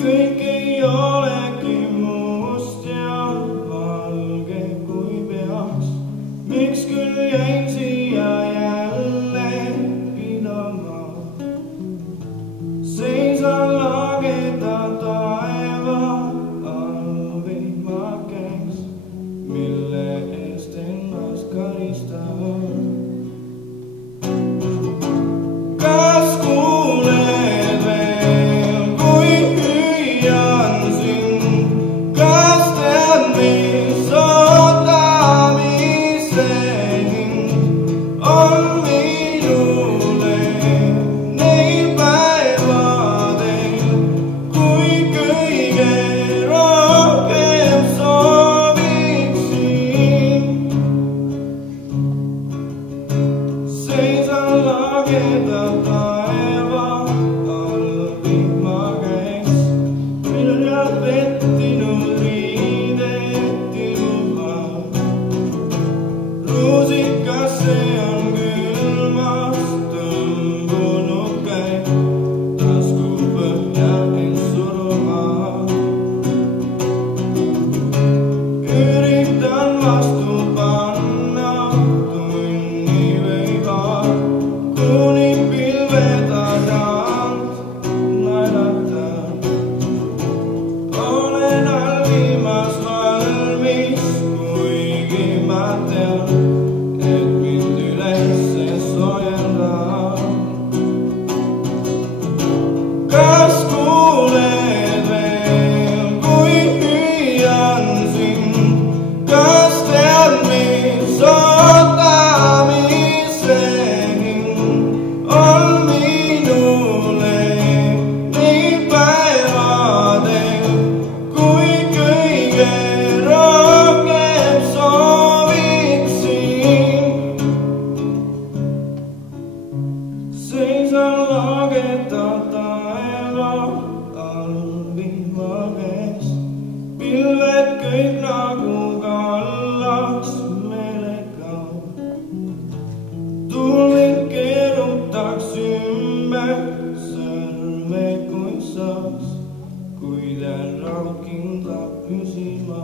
kõik ei olegi must ja valge kui peaks. Miks küll jäin siia jälle pidama? Seisan lageda taeva all vihmakeks, mille eest ennast karistan. Kas kuuled veel, kui hüüan sind? Kas tead, mis ootamise hind on minule neil päevadel, kui kõige rohkem sooviksin? Seisan lageda taeva all vihmakäes, millal vettinud riided iluvad. Rusikasse on külmast tõmbunud käib, tasku põhja end suruma. Üritan vastu panna tunni või paar, kuni pilve tagant naeratan. Olen algimas valmis, kuigi ma tean, et mind ülesse soojendab. Kas kuuled veel, kui hüüan sind? Kas tead, mis ootamise hind on minule neil päevadel, kui kõige rohkem sooviksin? Seisan lageda taeva all vihmakäes, pilved kõik nagu kallaks meelega. Tuul mind keerutaks ümber sõrme, kui saaks, kuid jään raudkindlalt püsima.